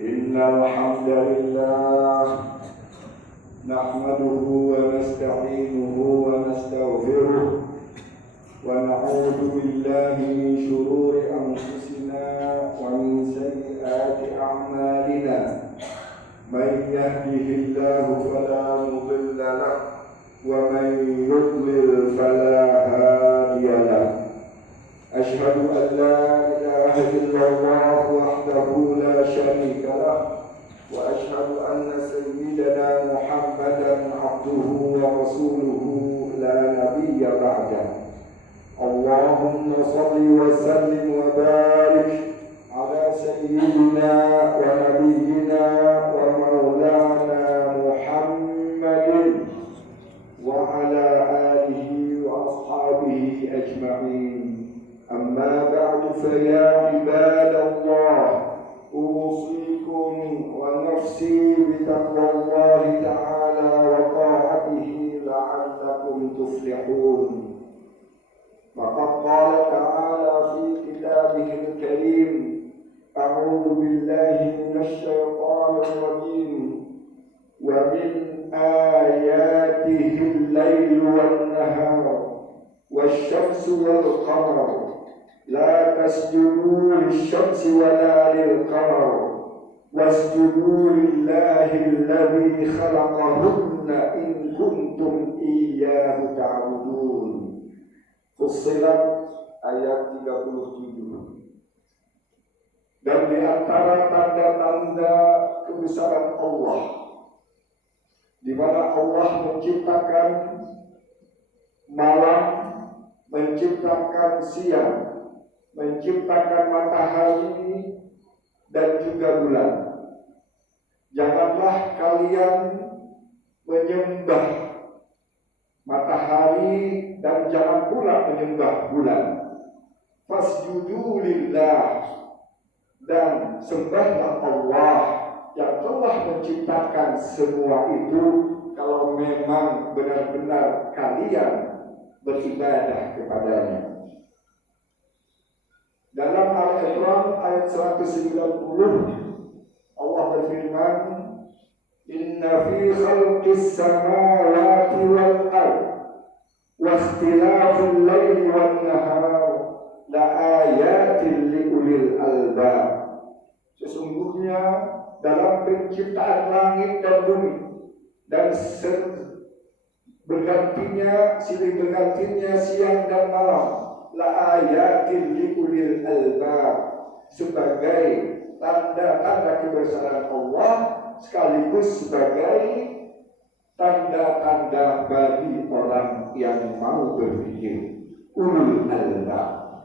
إن الحمد لله نحمده ونستعينه ونستغفره ونعوذ بالله من شرور أنفسنا ومن سيئات أعمالنا من يهده الله فلا مضل له ومن يضلل فلا هادي له أشهد أن لا إله إلا الله وحده لا شريك له وأشهد أن سيدنا محمدا عبده ورسوله لا نبي بعده اللهم صل وسلم وبارك على سيدنا ونبينا ومولانا محمد وعلى آله وأصحابه أجمعين أما بعد فيا عباد الله أوصيكم ونفسي بتقوى الله تعالى وطاعته لعلكم تفلحون وقد قال تعالى في كتابه الكريم أعوذ بالله من الشيطان الرجيم ومن آياته الليل والنهار والشمس والقمر لا تسجدوا للشمس ولا للقمر واسجدوا لله الذي خلقهن إن كنتم إياه تعبدون. Fussilat ayat 37. Dan di antara tanda-tanda kebesaran Allah, di mana Allah menciptakan malam, menciptakan siang, menciptakan matahari dan juga bulan. Janganlah kalian menyembah matahari dan jangan pula menyembah bulan. Fasjudu lillah, dan sembahlah Allah yang telah menciptakan semua itu kalau memang benar-benar kalian beribadah kepadanya. Dalam Al-Imran ayat 190 Allah berfirman, Inna fi khalqis samawati wal ard wa ikhtilafil laili wan nahar la ayatin li ulil albab. Sesungguhnya dalam penciptaan langit dan bumi dan silih bergantinya siang dan malam la ayatin li ulil albab, sebagai tanda-tanda kebesaran Allah sekaligus sebagai tanda-tanda bagi orang yang mau berpikir, ulul albab.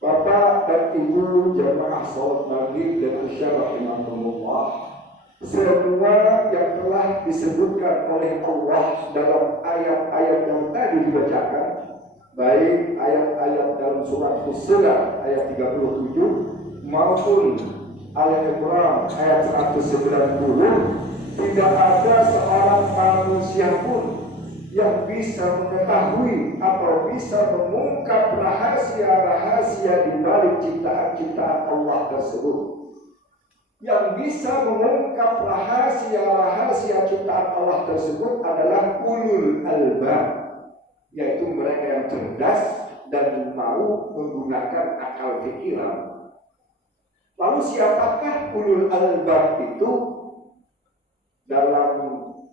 Bapak dan Ibu jamaah salat maghrib dan isya rahimahumullah, semua yang telah disebutkan oleh Allah dalam ayat-ayat yang tadi dibacakan, baik ayat-ayat dalam surat Fussilat ayat 37 maupun Al-Imran ayat 190, tidak ada seorang manusia pun yang bisa mengetahui atau bisa mengungkap rahasia-rahasia di balik ciptaan-ciptaan Allah tersebut. Yang bisa mengungkap rahasia-rahasia ciptaan Allah tersebut adalah ulul albab, yaitu mereka yang cerdas dan mau menggunakan akal pikiran. Lalu siapakah ulul albab itu? Dalam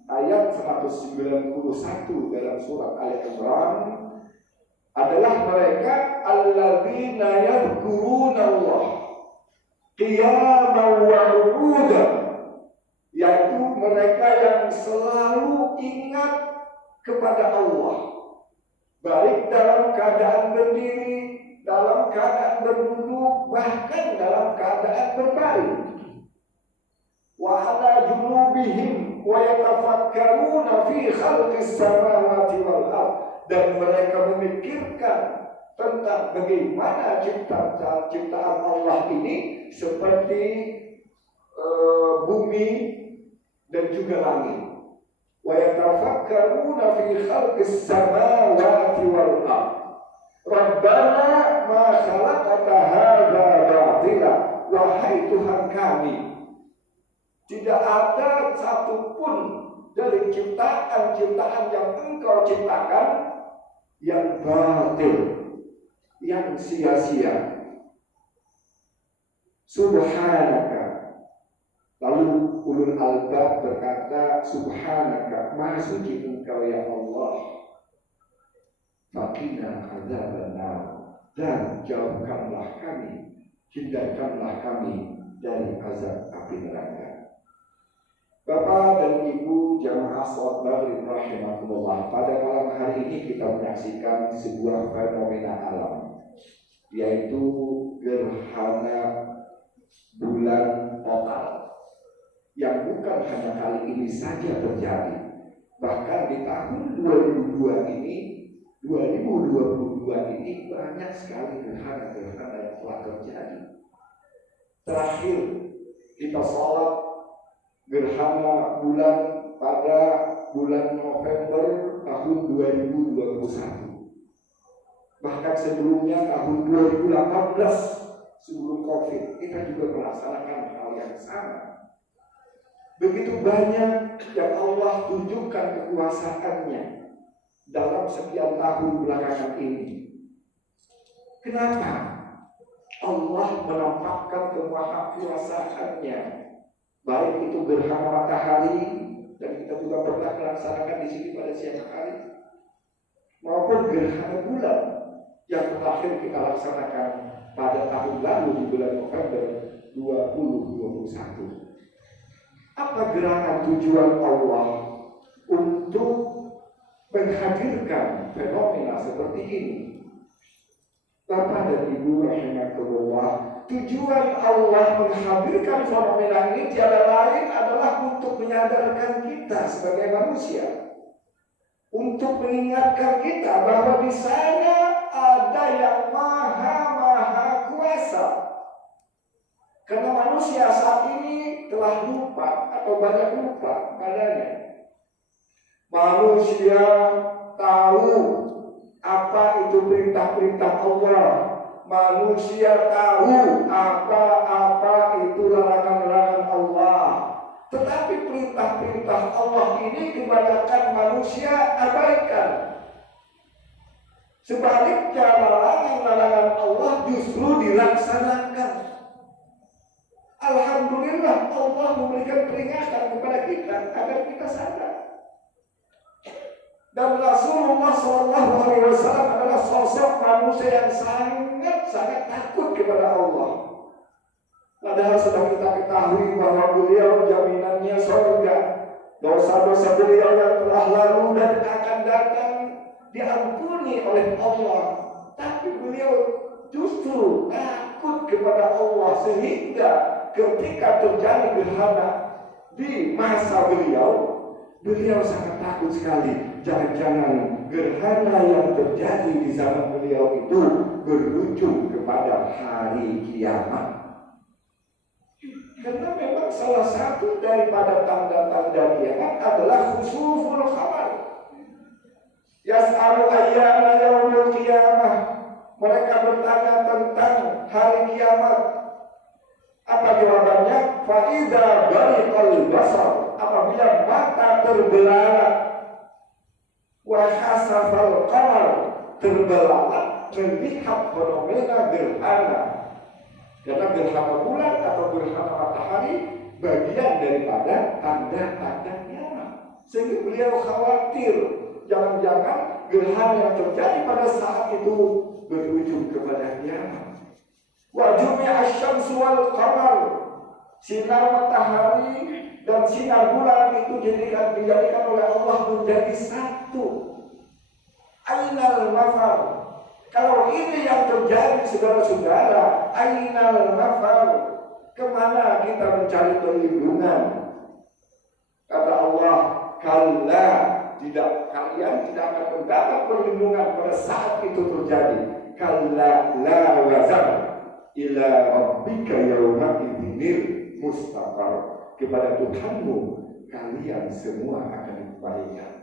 ayat 191 dalam surat Al-Imran adalah mereka alladzina yadhkuruna Allah qiyaman wa qu'udan, yaitu mereka yang selalu ingat kepada Allah, baik dalam keadaan berdiri, dalam keadaan berduduk, bahkan dalam keadaan berbaring. Wa ala junubihim wa yatafakkaruna fi khalqis samawati wal ard, dan mereka memikirkan tentang bagaimana ciptaan Allah ini seperti bumi dan juga langit. Wa yatafakkaruna fi khalqis samawati wal ard. Rabbana ma khalaqta hadza batila wahai Tuhan kami, tidak ada satupun dari ciptaan-ciptaan yang Engkau ciptakan yang batil, yang sia-sia. Subhanaka. Lalu ulul albab berkata, Subhanaka, maha suci Engkau ya Allah. Faqina adzabannar, dan jauhkanlah kami, hindarkanlah kami dari azab api neraka. Bapak dan Ibu jamaah salat Maghrib rahimakumullah, pada malam hari ini kita menyaksikan sebuah fenomena alam, yaitu gerhana bulan total, yang bukan hanya kali ini saja terjadi. Bahkan di tahun 2022 ini banyak sekali gerhana-gerhana yang telah terjadi. Terakhir kita sholat gerhana bulan pada bulan November tahun 2021. Bahkan sebelumnya tahun 2018 sebelum COVID kita juga melaksanakan hal yang sama. Begitu banyak yang Allah tunjukkan kekuasaannya dalam sekian tahun belakangan ini. Kenapa Allah menampakkan kemahakuasaannya? Baik itu gerhana matahari, dan kita juga pernah melaksanakan di sini pada siang hari, maupun gerhana bulan yang terakhir kita laksanakan pada tahun lalu di bulan November 2021. Apa gerangan tujuan Allah untuk menghadirkan fenomena seperti ini? Bapak dan Ibu rahimakumullah, tujuan Allah menghadirkan fenomena ini tiada lain adalah untuk menyadarkan kita sebagai manusia, untuk mengingatkan kita bahwa di sana ada yang maha kuasa. Karena manusia saat ini telah lupa atau banyak lupa padanya. Manusia tahu apa itu perintah-perintah Allah. Manusia tahu apa itu larangan-larangan Allah. Tetapi perintah-perintah Allah ini kebanyakan manusia abaikan. Sebaliknya larangan-larangan Allah justru dilaksanakan. Alhamdulillah Allah memberikan peringatan kepada kita agar kita sadar. Dan Rasulullah SAW adalah sosok manusia yang sangat takut kepada Allah. Padahal sudah kita ketahui bahwa beliau jaminannya surga. Dosa-dosa beliau yang telah lalu dan akan datang diampuni oleh Allah. Tapi beliau justru takut kepada Allah, sehingga ketika terjadi gerhana di masa beliau sangat takut sekali. Jangan-jangan gerhana yang terjadi di zaman beliau itu berujung kepada hari kiamat. Karena memang salah satu daripada tanda-tanda kiamat adalah khusuful khamar. Yas'alu ayyana yaumul qiyamah. Mereka bertanya tentang hari kiamat. Apa jawabannya? Fa'idha bariqal basar, apabila mata terbelalak, wa khasafal qamar, terbelalak melihat fenomena gerhana. Karena gerhana bulan atau gerhana matahari bagian daripada tanda-tanda kiamat. Sehingga beliau khawatir jangan-jangan gerhana yang terjadi pada saat itu berujung kepada kiamat. Wa jumi'a asy-syamsu wal qamar, sinar matahari dan sinar bulan itu dijadikan oleh Allah menjadi satu. Ainal mafar. Kalau ini yang terjadi saudara-saudara, ainal mafar, kemana kita mencari perlindungan? Kata Allah, kalla, kalian tidak akan mendapat perlindungan pada saat itu terjadi. Kalla la wazar ila rabbika yawma idzinil mustaqar, kepada Tuhanmu kalian semua akan dikembalikan.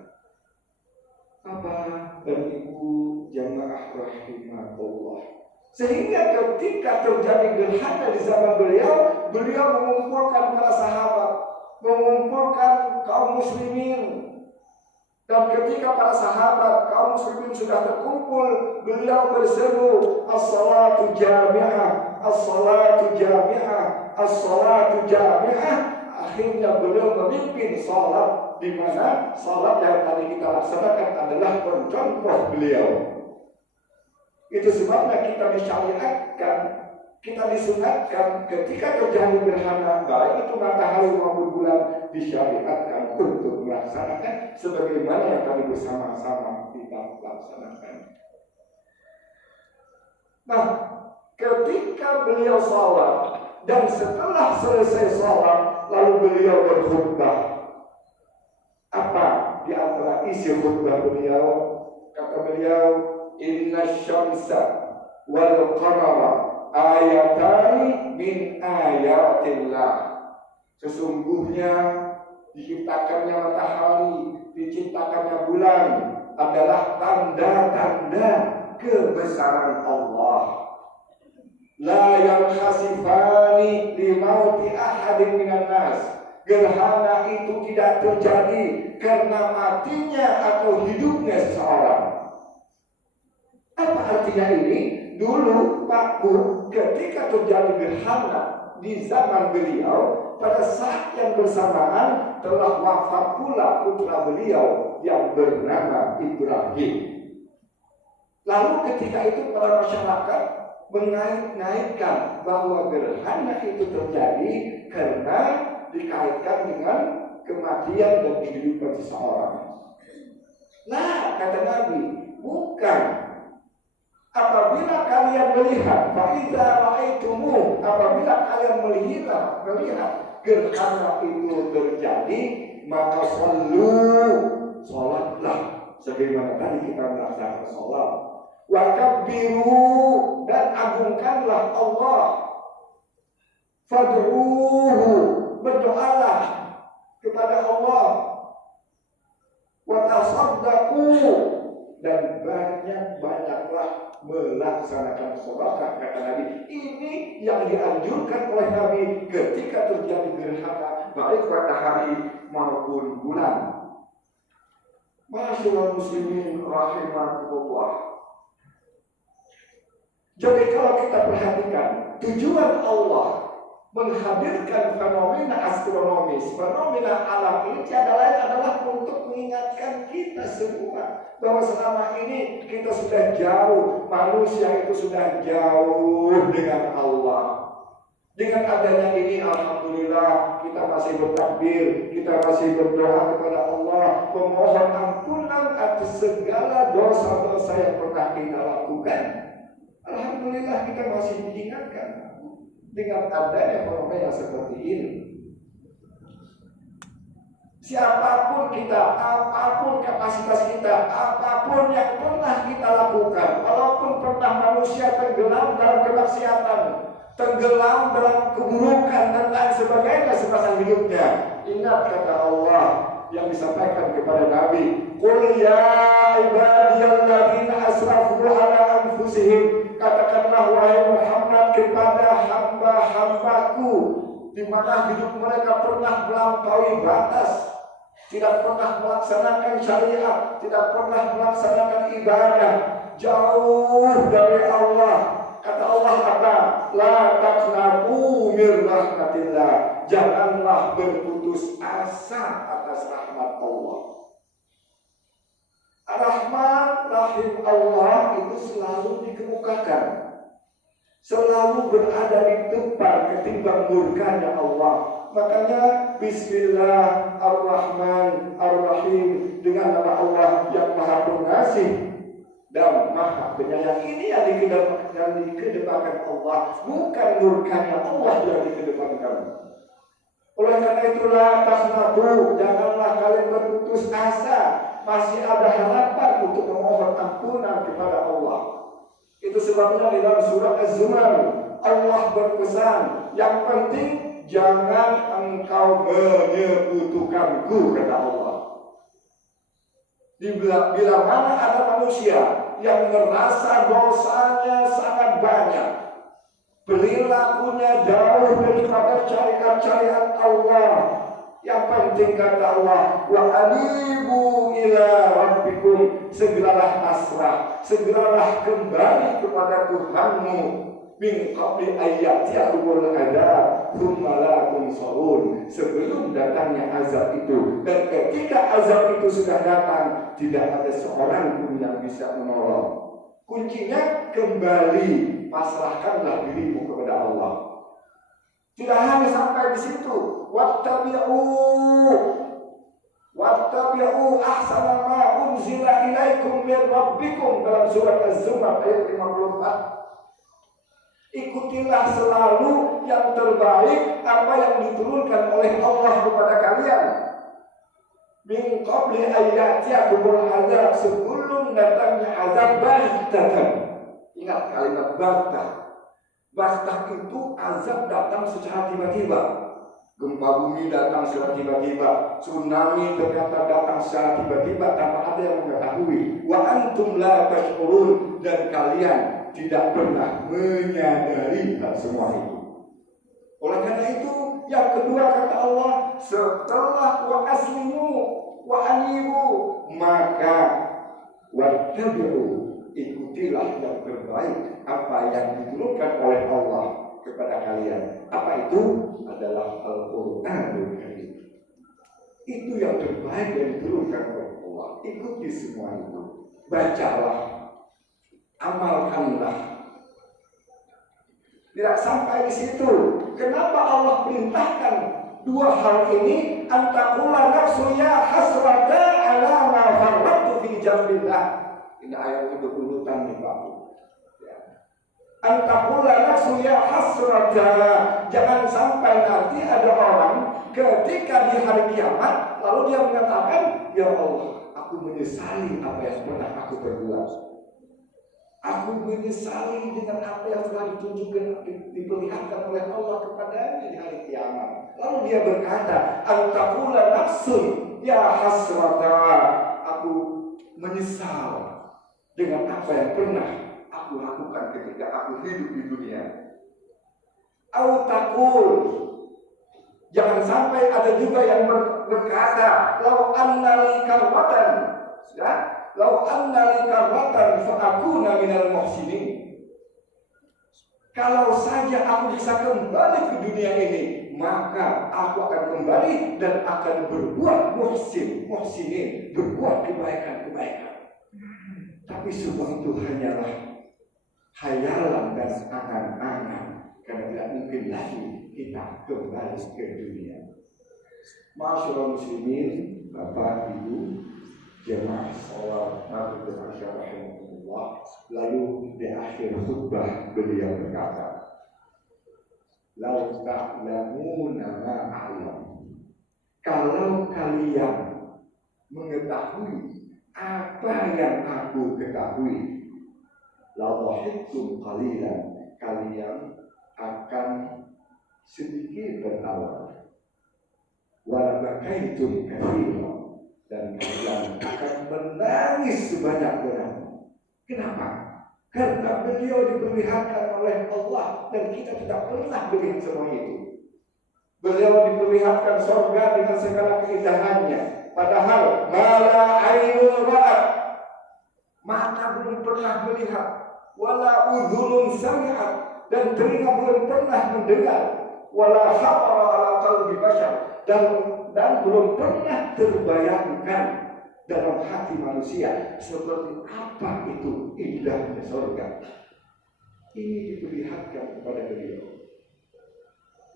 Bapak dan Ibu jamaah rahimahullah, Sehingga ketika terjadi gerhana di zaman beliau, beliau mengumpulkan para sahabat, mengumpulkan kaum muslimin. Dan ketika para sahabat, kaum muslimin sudah terkumpul, beliau berseru, as-salatu jami'ah, as-salatu jami'ah, as-salatu jami'ah. Akhirnya beliau memimpin salat, di mana salat yang tadi kita laksanakan adalah contoh beliau. Itu sebabnya kita disyariatkan, kita disunatkan ketika terjadi gerhana, baik itu matahari maupun bulan, disyariatkan untuk melaksanakan sebagaimana yang kami bersama-sama kita laksanakan. Nah, ketika beliau salat dan setelah selesai salat, lalu beliau berkhutbah. Apa di antara isi khutbah beliau? Kata beliau, inna syamsa wal qamara ayatani min ayatillah. Sesungguhnya diciptakannya matahari, diciptakannya bulan adalah tanda-tanda kebesaran Allah. La yankhasifani li mauti ahadin minan nas. Gerhana itu tidak terjadi karena matinya atau hidupnya seseorang. Apa artinya ini? Dulu Pak Bu, ketika terjadi gerhana di zaman beliau, pada saat yang bersamaan telah wafat pula putra beliau yang bernama Ibrahim. Lalu ketika itu para masyarakat mengait-ngaitkan bahwa gerhana itu terjadi karena dikaitkan dengan kematian dan kehidupan seseorang. Nah, kata Nabi, bukan. Apabila kalian melihat, fa'idza ra'aitumuh, apabila kalian melihat gerhana itu terjadi, maka salatlah sebagaimana tadi kita melaksanakan salat. Wa kabbiru, dan agungkanlah Allah. Fad'uhu, berdoalah kepada Allah. Wa tasaddaqu, dan banyak-banyaklah melaksanakan sedekah, kata Nabi. Ini yang dianjurkan oleh Nabi ketika terjadi gerhana baik matahari maupun bulan. Ma'asyiral muslimin rahimakumullah. Jadi kalau kita perhatikan, tujuan Allah menghadirkan fenomena astronomis, fenomena alam ini tiada lain adalah untuk mengingatkan kita semua bahwa selama ini kita sudah jauh, manusia itu sudah jauh dengan Allah. Dengan adanya ini, alhamdulillah, kita masih bertakbir, kita masih berdoa kepada Allah, memohon ampunan atas segala dosa-dosa yang pernah kita lakukan. Alhamdulillah kita masih diingatkan dengan adanya fenomena seperti ini. Siapapun kita, apapun kapasitas kita, apapun yang pernah kita lakukan, walaupun pernah manusia tenggelam dalam kemaksiatan, tenggelam dalam keburukan dan lain sebagainya semasa hidupnya, ingat kata Allah yang disampaikan kepada Nabi, qul ya ibadiyalladzina asrafu ala anfusihim, katakanlah wahai Muhammad kepada hamba-hambaku di mana hidup mereka pernah melampaui batas, tidak pernah melaksanakan syariat, tidak pernah melaksanakan ibadah, jauh dari Allah. Kata Allah apa? La taqnatu min rahmatillah. Janganlah berputus asa atas rahmat Allah. Rahman rahim Allah itu selalu dikemukakan, selalu berada di depan ketimbang murkanya Allah. Makanya Bismillahirrahmanirrahim, dengan nama Allah yang Maha Pengasih dan Maha Penyayang. Ini yang dikedepankan Allah, bukan murkanya Allah yang dikedepankan. Oleh karena itulah tasnatu, janganlah kalian berputus asa, masih ada harapan untuk memohon ampunan kepada Allah. Itu sebabnya di dalam surah Az-Zumar Allah berpesan, yang penting jangan engkau menyekutukanku, kata Allah. Bila mana ada manusia yang merasa dosanya sangat banyak, perilakunya jauh daripada syariat-syariat Allah. Yang penting kata Allah, wa anibu ila rabbikum, segeralah pasrah, segeralah kembali kepada Tuhanmu, min qabli ayyatiyakumul adab thumma la tunsarun, sebelum datangnya azab itu. Dan ketika azab itu sudah datang, tidak ada seorang pun yang bisa menolong. Kuncinya kembali, pasrahkanlah dirimu kepada Allah. Tidak hanya sampai di situ. Wattabi'u ahsana ma unzila ilaikum min rabbikum, dalam surat Az-Zumar ayat 54. Ikutilah selalu yang terbaik apa yang diturunkan oleh Allah kepada kalian. Min qabli ayyatiyakumul azab, sebelum datangnya azab baghtatan. Ingat kalimat baghtah. Baghtah itu azab datang secara tiba-tiba. Gempa bumi datang secara tiba-tiba, tsunami ternyata datang secara tiba-tiba tanpa ada yang mengetahui. Wa antum la tash'urun, dan kalian tidak pernah menyadari hal semua itu. Oleh karena itu, yang kedua kata Allah, setelah wa aslimu wa anibu, maka wattabi'u, ikutilah yang terbaik apa yang diturunkan oleh Allah kepada kalian. Apa itu? Adalah Al-Qur'anul Karim. Itu yang terbaik yang diturunkan oleh Allah. Ikuti semua itu. Bacalah, amalkanlah. Tidak sampai di situ. Kenapa Allah perintahkan dua hal ini? Antaqulla nafsu ya hasrata ala ma farrattu fi jambillah. Ini ayat kedua-duaan nih Pak. Antaqulla nafsu ya hasrata, jangan sampai nanti ada orang ketika di hari kiamat lalu dia mengatakan, ya Allah, aku menyesali apa yang pernah aku perbuat. Aku menyesali dengan apa yang telah ditunjukkan, diperlihatkan oleh Allah kepadanya di hari kiamat. Lalu dia berkata, antaqulla nafsu ya hasrata, aku menyesal dengan apa yang pernah aku lakukan ketika aku hidup di dunia. Autakul, jangan sampai ada juga yang berkata, lau annali karwatan, ya, lau annali karwatan fa akuna minal muhsinin. Kalau saja aku bisa kembali ke dunia ini, maka aku akan kembali dan akan berbuat muhsinin, berbuat kebaikan-kebaikan. Tapi semua itu hanyalah hayalan dan angan-angan, karena tidak mungkin lagi kita kembali ke dunia. Ma'asyiral muslimin, Bapak Ibu, jemaah salat Nabi rahimahullah. Lalu di akhir khutbah beliau berkata, "Lau ta'lamuna ma a'lam." Kalau kalian mengetahui apa yang aku ketahui, la dhahiktum qalilan, kalian akan sedikit tertawa, wa bakaitum katsiran, dan kalian akan menangis sebanyak-banyaknya. Kenapa? Karena beliau diperlihatkan oleh Allah dan kita tidak pernah melihat semua itu. Beliau diperlihatkan surga dengan segala keindahannya, padahal mala ainun ra'at, mata belum pernah melihat, wala udhunun sami'at, dan telinga belum pernah mendengar, wala khatara ala qalbi bashar, dan belum pernah terbayangkan dalam hati manusia seperti apa itu indahnya surga. Ini diperlihatkan kepada beliau.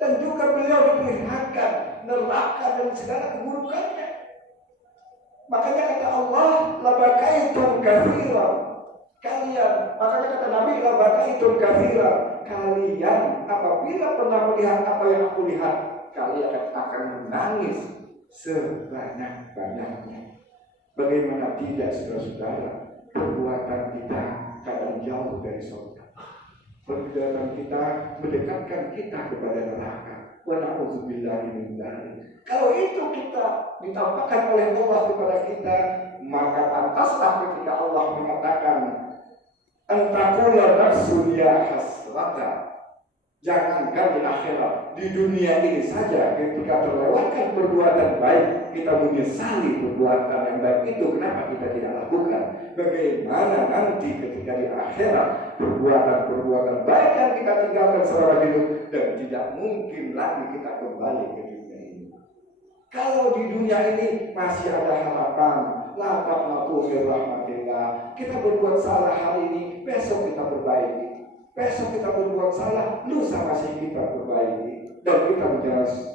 Dan juga beliau diperlihatkan neraka dan segala keburukannya. Makanya kata Allah, labakaitum katsiran. Kalian, makanya kata Nabi, labakaitum katsiran. Kalian apabila pernah melihat apa yang aku lihat, kalian akan menangis sebanyak-banyaknya. Bagaimana tidak, saudara-saudara, perbuatan kita kadang jauh dari surga. Perbuatan kita mendekatkan kita kepada neraka. Wa na'udzubillahi min dzalik. Kalau itu kita ditampakkan oleh Allah kepada kita, maka pantaslah ketika Allah mengatakan Antakula nafsun ya hasrata. Jangankan di akhirat, di dunia ini saja ketika terlewatkan perbuatan baik, kita menyesali perbuatan yang baik itu. Kenapa kita tidak lakukan? Bagaimana nanti ketika di akhirat perbuatan-perbuatan baik yang kita tinggalkan selama hidup dan tidak mungkin lagi kita kembali ke dunia ini. Kalau di dunia ini masih ada harapan, la taqnatu min rahmatillah. Kita berbuat salah hari ini, besok kita perbaiki. Besok kita berbuat salah, lusa masih kita perbaiki. Dan kita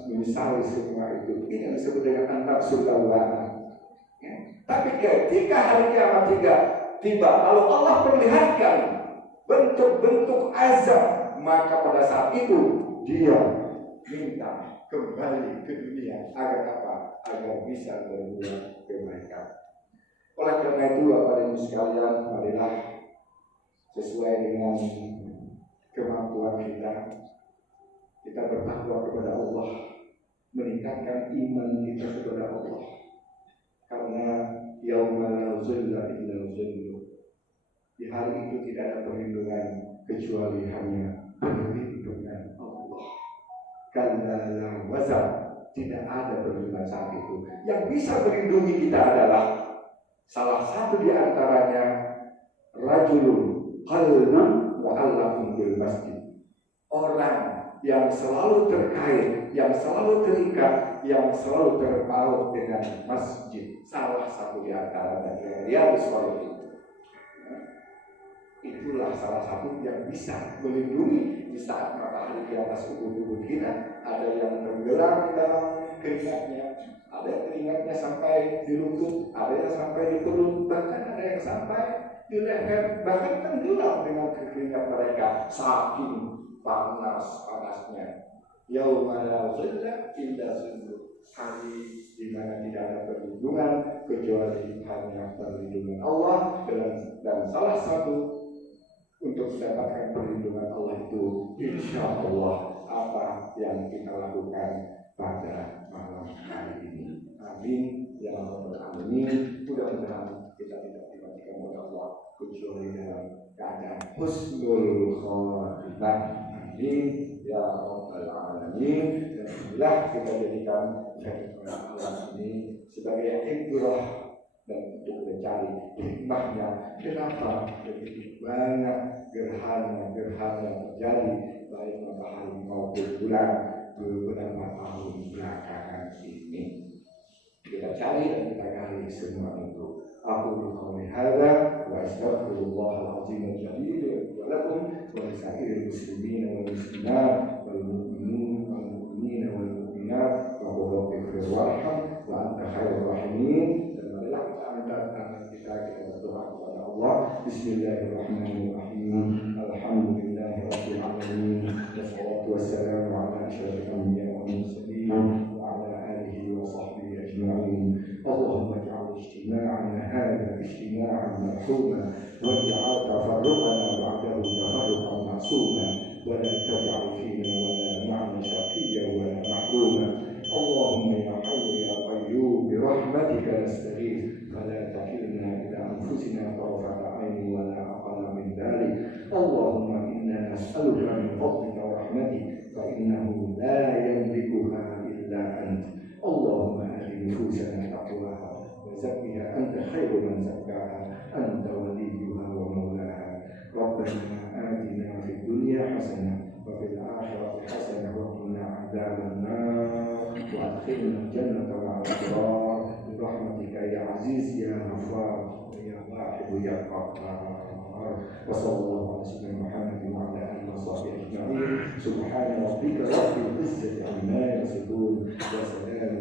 menyesali semua itu. Ini yang disebut dengan an-nafsul lawwamah. Tapi ketika hari kiamat tiba, lalu Allah perlihatkan bentuk-bentuk azab, maka pada saat itu dia minta kembali ke dunia agar apa? Agar bisa berbuat kebaikan. Oleh karena itu, Bapak dan Ibu sekalian, marilah sesuai dengan kemampuan kita bertakwa kepada Allah, meningkatkan iman kita kepada Allah. Karena yauma la zilla illa zilluh. Di hari itu tidak ada perlindungan kecuali hanya perlindungan Allah. Kalla la wazar, tidak ada perlindungan saat itu. Yang bisa melindungi kita adalah salah satu di antaranya rajulun qalbun mu'allaqun bil masjid. Orang yang selalu terkait, yang selalu terikat, yang selalu terpaut dengan masjid. Salah satu di antaranya Riyadhus Shalihin. Itulah salah satu yang bisa melindungi di saat matahari di atas ubun-ubun kita. Ada yang tenggelam di dalam keringatnya, ada yang keringatnya sampai di lutut, ada yang sampai di perut, bahkan ada yang sampai di leher, bahkan tenggelam dengan keringat mereka saking panasnya. Yauma la zilla illa zilluh. Hari di mana tidak ada perlindungan kecuali hanya perlindungan Allah. Dan salah satu untuk mendapatkan perlindungan Allah itu, insya Allah, apa yang kita lakukan pada malam hari ini. Amin ya rabbal alamin. Mudah-mudahan kita tidak dibagikan oleh Allah kecuali dalam keadaan husnul khotimah. Amin ya rabbal alamin. Dan inilah kita jadikan malam ini sebagai ibrah dan untuk mencari hikmahnya. Kenapa begitu banyak gerhana terjadi baik matahari maupun bulan beberapa tahun belakangan ini? Kita cari dan kita gali semua itu. Aku qawli hadza wa astaghfirullahal azim al-jalil wa lakum wa lisa'iril muslimin wal muslimat wal mu'minin wal mu'minat wa rabbighfir warham wa anta khairur rahimin. Dan marilah kita angkat tangan kita berdoa kepada Allah. Bismillahirrahmanirrahim. Alhamdulillahirabbil alamin. Wassalatu wassalamu ala asyrafil anbiya'i wal mursalin wa ala alihi wa sahbihi ajma'in. Allahumma ij'al ijtima'ana hadha ijtima'an marhuma waj'al tafarruqana ba'dahu tafarruqan ma'suma wa la taj'al fina wa la ma'na shaqiyyan wa la mahruma. Allahumma ya hayyu ya qayyum bi rahmatika nastaghith fala takilna ila anfusina tarfata 'ainin wa la aqalla min dhalik. Allahumma inna nas'aluka min fadlika wa rahmatika fa innahu la yamlikuha illa anta. Allahumma ati nufusana taqwaha wa zakkiha anta khairu man zakkaha anta waliyuha wa mawlaha. Rabbana atina fid dunya hasanah wa fil akhirati hasanah wa qina adzaban nar wa adkhilna jannata ma'al abrar bi rahmatika ya aziz ya ghaffar ya wahid ya qahhar. Wa sallallahu ala sayyidina Muhammadin wa ala alihi wa sahbihi ajma'in. Subhana rabbika rabbil izzati amma yasifun wa salamun